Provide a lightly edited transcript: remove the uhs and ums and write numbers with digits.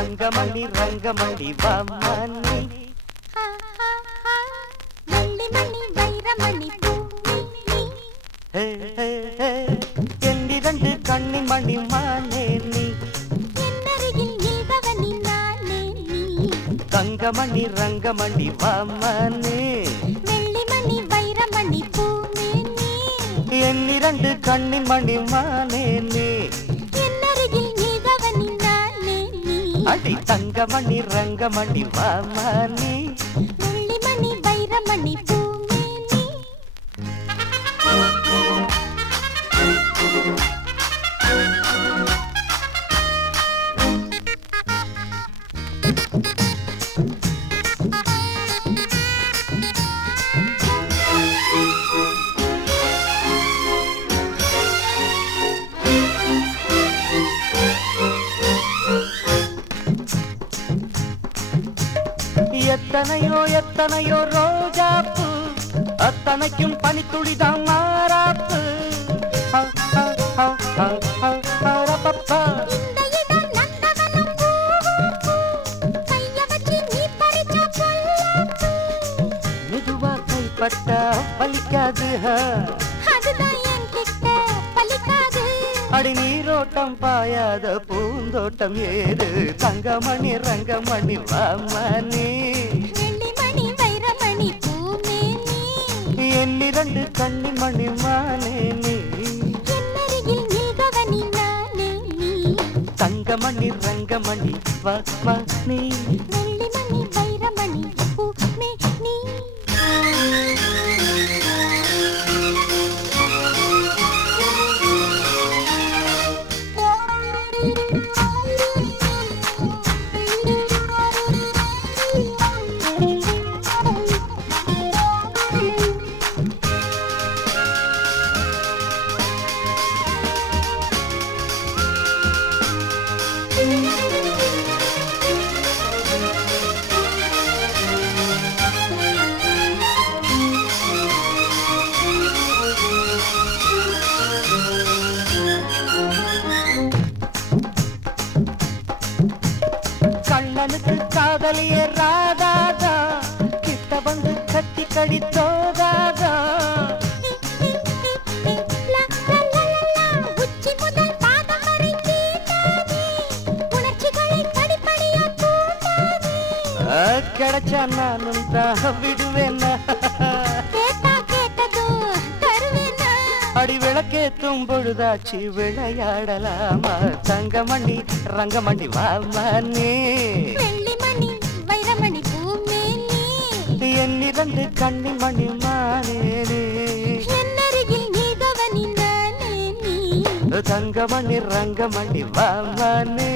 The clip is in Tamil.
தங்கமணி ரங்கமணி வாமணி வெள்ளிமணி வைரமணி எந்திரண்டு கண்ணிமணி மானே நீ என்னருகில் நீபவனி நானே நீ தங்கமணி ரங்கமணி வாமணி வெள்ளிமணி வைரமணி பூமே நீ என்னிரண்டு கண்ணிமணி மானே நீ என்னருகில் நீபவனி நானே நீ அடி தங்கமணி ரங்கமணி வாமணி வெள்ளிமணி வைரமணி பூமே நீ எத்தனையோ எத்தனையோ ரோஜாப்பு அத்தனைக்கும் பனித்துளிதான் மாறாப்பு இந்த இடம் நந்தவனம் பூ கைய வச்சு நீ பறிச்ச பொல்லாப்பு மெதுவா கைப்பட்டா பலிக்காது அதுதான் என்கிட்ட பலிக்காது அடி நீரோட்டம் பாயாத பூந்தோட்டம் ஏது தங்கமணி ரங்கமணி வாமணி வெள்ளிமணி வைரமணி பூமே நீ என்னிரண்டு கண்ணிமணி மானே நீ என்னருகில் நில்பவனி நானே நீ தங்கமணி ரங்கமணி வாமணி வெள்ளிமணி வைரமணி பூமே நீ கண்ணனுக்கு காதலிய ராதாதா கிட்ட வந்து கட்டி கடித்தோதாதா உச்சி முதல் பாதம் வரை தீண்டாதே உணர்ச்சிகளை படிப்படியா தூண்டாதே கிடைச்சா நானும் தான் விடுவேன் கேட்டா கேட்டதோ தருவேனா அடி விளக்கேத்தும் பொழுதாச்சு விளையாடலாமா தங்கமணி ரங்கமணி வாமணி வெள்ளிமணி வைரமணி பூமே நீ என்னிரண்டு கண்ணிமணி மானே நீ என்னருகில் நீதவனி நானே நீ தங்கமணி ரங்கமணி வாமணி